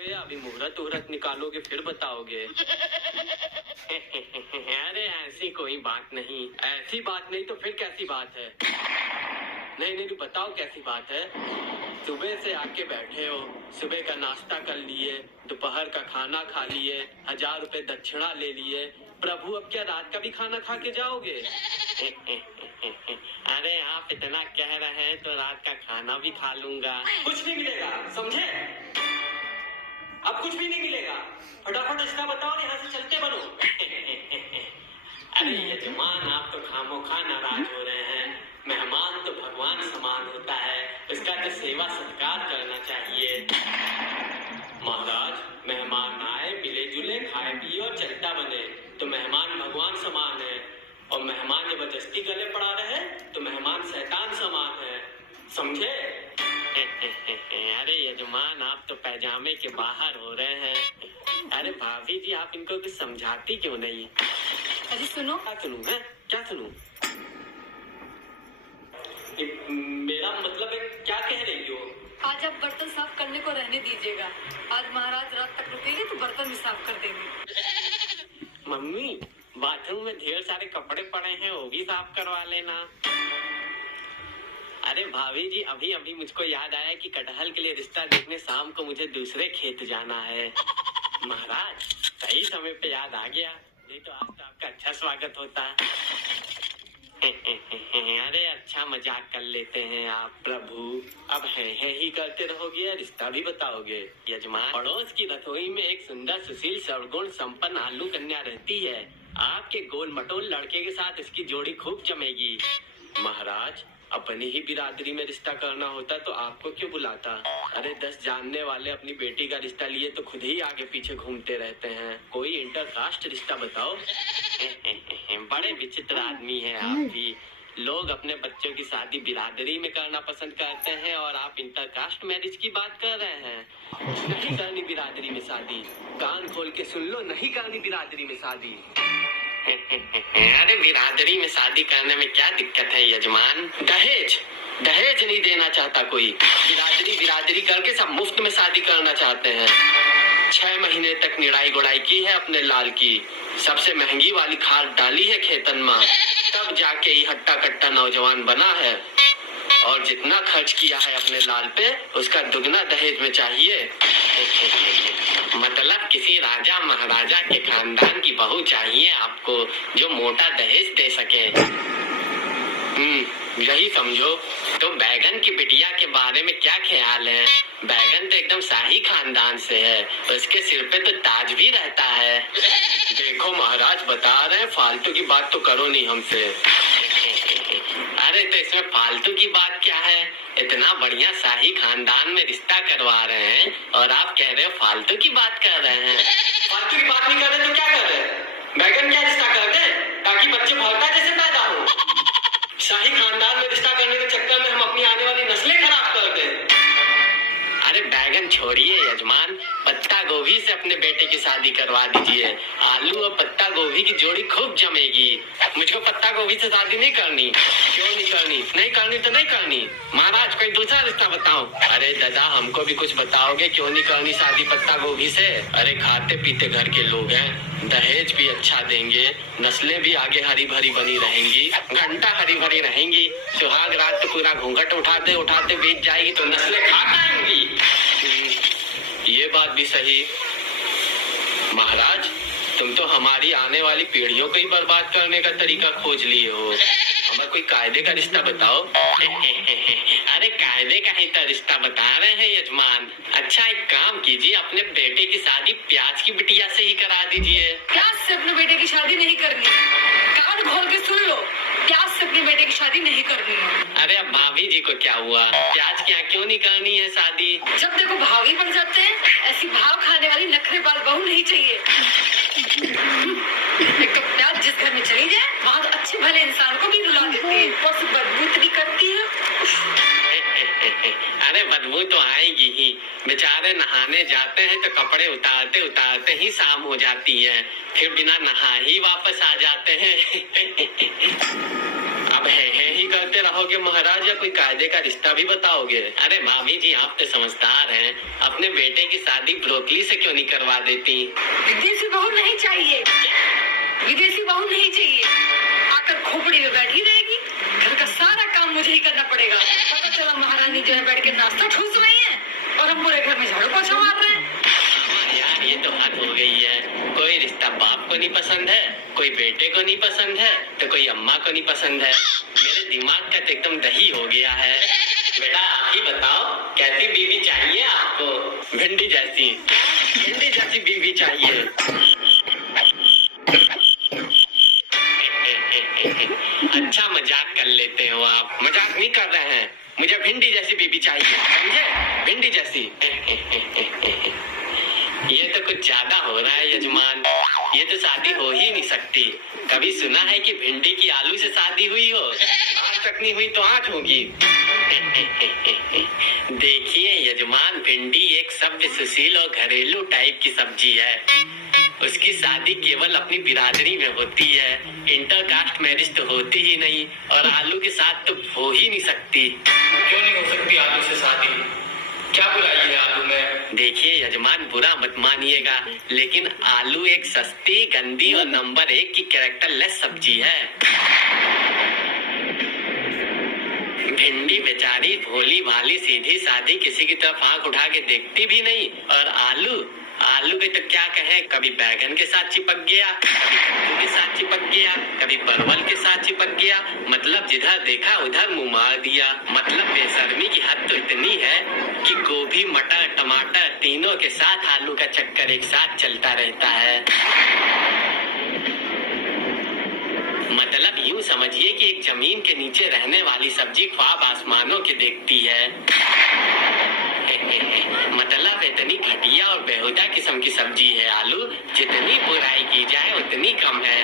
बताओगे, अभी मुहूर्त उहूर्त निकालोगे फिर बताओगे। अरे ऐसी कोई बात नहीं, ऐसी बात नहीं तो फिर कैसी बात है? नहीं नहीं बताओ कैसी बात है। सुबह से आके बैठे हो, सुबह का नाश्ता कर लिए, दोपहर का खाना खा लिए, 1000 रुपए दक्षिणा ले लिए, प्रभु अब क्या रात का भी खाना खा के जाओगे? अरे आप इतना कह रहे हैं तो रात का खाना भी खा लूंगा। कुछ नहीं मिलेगा, समझे? अब कुछ भी नहीं मिलेगा। फटाफट इसका बताओ और यहाँ से चलते बनो। अरे यजमान, आप तो खामोखा नाराज हो रहे हैं। मेहमान तो भगवान समान होता है, उसका तो सेवा सत्कार करना चाहिए। महाराज, मेहमान आए, मिले जुले, खाए पिए और चलता बने तो मेहमान भगवान समान है, और मेहमान जबरदस्ती गले पड़ा रहे तो मेहमान शैतान समान है, समझे? अरे यजमान, आप तो पैजामे के बाहर हो रहे हैं। अरे भाभी जी, आप इनको कुछ समझाती क्यों नहीं? अरे सुनो। क्या सुनूं? है क्या सुनूं? मेरा मतलब है, क्या कह रही हो? आज आप बर्तन साफ करने को रहने दीजिएगा। आज महाराज रात तक रुकेंगे तो बर्तन भी साफ कर देंगे। मम्मी, बाथरूम में ढेर सारे कपड़े पड़े हैं, वो भी साफ करवा लेना। अरे भाभी जी, अभी अभी मुझको याद आया कि कटहल के लिए रिश्ता देखने शाम को मुझे दूसरे खेत जाना है। महाराज, सही समय पे याद आ गया, नहीं तो आज तो आपका अच्छा स्वागत होता। अरे अच्छा मजाक कर लेते हैं आप प्रभु। अब है ही करते रहोगे या रिश्ता भी बताओगे? यजमान, पड़ोस की रसोई में एक सुंदर सुशील सर्वगुण संपन्न आलू कन्या रहती है। आपके गोल मटोल लड़के के साथ इसकी जोड़ी खूब जमेगी। महाराज, अपनी ही बिरादरी में रिश्ता करना होता तो आपको क्यों बुलाता? अरे 10 जानने वाले अपनी बेटी का रिश्ता लिए तो खुद ही आगे पीछे घूमते रहते हैं। कोई इंटरकास्ट रिश्ता बताओ। बड़े विचित्र आदमी हैं आप भी। लोग अपने बच्चों की शादी बिरादरी में करना पसंद करते हैं और आप इंटरकास्ट मैरिज की बात कर रहे हैं। नहीं करनी बिरादरी में शादी, कान खोल के सुन लो, नहीं करनी बिरादरी में शादी। अरे बिरादरी में शादी करने में क्या दिक्कत है यजमान? दहेज दहेज नहीं देना चाहता कोई। बिरादरी करके सब मुफ्त में शादी करना चाहते हैं। 6 महीने तक निड़ाई गुड़ाई की है अपने लाल की, सबसे महंगी वाली खाद डाली है खेतन में, तब जाके ही हट्टा कट्टा नौजवान बना है। और जितना खर्च किया है अपने लाल पे, उसका दुगना दहेज में चाहिए। मतलब किसी राजा महाराजा के खानदान की बहू चाहिए आपको, जो मोटा दहेज दे सके। यही समझो। तो बैगन की बिटिया के बारे में क्या ख्याल है? बैगन तो एकदम शाही खानदान से है, उसके सिर पे तो ताज भी रहता है। देखो महाराज, बता रहे हैं, फालतू की बात तो करो नहीं हमसे। अरे तो इसमें फालतू की बात क्या है? इतना बढ़िया शाही खानदान में रिश्ता करवा रहे हैं और आप कह रहे हो फालतू की बात कर रहे हैं। फालतू की बात नहीं कर रहे तो क्या कर रहे हैं? बैगन क्या रिश्ता कर दे ताकि बच्चे भरता जैसे पैदा हो? शाही खानदान में रिश्ता करने के चक्कर में हम अपनी आने वाली नस्लें खराब कर दें। अरे बैगन छोड़िए यजमान, पत्ता गोभी से अपने बेटे की शादी करवा दीजिए। आलू और पत्ता गोभी की जोड़ी खूब जमेगी। मुझको पत्ता गोभी से शादी नहीं करनी। क्यों नहीं करनी? नहीं करनी तो नहीं करनी। महाराज, कोई दूसरा रिश्ता बताओ। अरे दादा, हमको भी कुछ बताओगे क्यों नहीं करनी शादी पत्ता गोभी से? अरे खाते पीते घर के लोग हैं, दहेज भी अच्छा देंगे, नस्लें भी आगे हरी भरी बनी रहेंगी, घंटा हरी भरी रहेंगी। सुहाग रात तो पूरा घूंघट उठाते उठाते बीत जाएगी तो नस्लें खा जाएंगी। ये बात भी सही। महाराज, तुम तो हमारी आने वाली पीढ़ियों को ही बर्बाद करने का तरीका खोज लिए हो। हमें कोई कायदे का रिश्ता बताओ। अरे कायदे का ही तो रिश्ता बता रहे हैं यजमान। अच्छा एक काम कीजिए, अपने बेटे की शादी प्याज की बिटिया से ही करा दीजिए। प्याज से अपने बेटे की शादी नहीं करनी। कान खोल के सुन लो, प्याज से अपने बेटे की शादी नहीं करनी है। अरे अब भाभी जी को क्या हुआ? प्याज क्या क्यों नहीं करनी है शादी? जब देखो भावी बन जाते हैं। ऐसी भाव खाने वाली नखरेबाज बहू नहीं चाहिए। एक तो प्याज जिस घर में चली जाए, वहाँ तो अच्छे भले इंसान को भी रुला देती है, बस बदबू भी करती है। अरे बदबू तो आएगी ही, बेचारे नहाने जाते हैं तो कपड़े उतारते उतारते ही शाम हो जाती है, फिर बिना नहा ही वापस आ जाते हैं। अब है ही करते रहोगे महाराज या कोई कायदे का रिश्ता भी बताओगे? अरे भाभी जी आप तो समझदार हैं, अपने बेटे की शादी ब्रोकली से क्यों नहीं करवा देती? विदेशी बहू नहीं चाहिए, विदेशी बहू नहीं चाहिए। आकर खोपड़ी में बैठी रहेगी, घर का सारा काम मुझे ही करना पड़ेगा। पता चला महारानी जो है बैठ के नाश्ता ठूस रही है और हम पूरे घर में झाड़ू पोछा मार रहे हैं। यार ये तो हद हो गई है। कोई रिश्ता बाप को नहीं पसंद है, कोई बेटे को नहीं पसंद है, तो कोई अम्मा को नहीं पसंद है। मेरे दिमाग का तो एकदम दही हो गया है। बेटा आप ही बताओ कैसी बीवी चाहिए आपको? भिंडी जैसी बीवी चाहिए। अच्छा मजाक कर लेते हो आप। मजाक नहीं कर रहे हैं, मुझे भिंडी जैसी बीवी चाहिए, समझे? भिंडी जैसी। ये तो कुछ ज्यादा हो रहा है यजमान, ये तो शादी हो ही नहीं सकती। कभी सुना है कि भिंडी की आलू से शादी हुई हो? आज तक नहीं हुई तो आज होगी। देखिए यजमान, भिंडी एक सभ्य सुशील और घरेलू टाइप की सब्जी है। उसकी शादी केवल अपनी बिरादरी में होती है, इंटरकास्ट मैरिज तो होती ही नहीं, और आलू के साथ तो हो ही नहीं सकती। क्यों नहीं हो सकती आलू से शादी? क्या बुराई है आलू में? देखिए यजमान, बुरा मत मानिएगा, लेकिन आलू एक सस्ती, गंदी और नंबर 1 की कैरेक्टरलेस सब्जी है। भिंडी बेचारी भोली भाली सीधी सादी, किसी की तरफ आंख उठा के देखती भी नहीं, और आलू के तो क्या कहें, कभी बैगन के साथ चिपक गया, कभी कद्दू के साथ चिपक गया, कभी परवल के साथ चिपक गया। मतलब जिधर देखा उधर मुंह मार दिया। मतलब बेशर्मी की हद तो इतनी है कि गोभी, मटर, टमाटर तीनों के साथ आलू का चक्कर एक साथ चलता रहता है। मतलब यूं समझिए कि एक जमीन के नीचे रहने वाली सब्जी ख्वाब आसमानों के देखती है। मतलब इतनी घटिया और बेहुदा किस्म की सब्जी है आलू, जितनी बुराई की जाए उतनी कम है।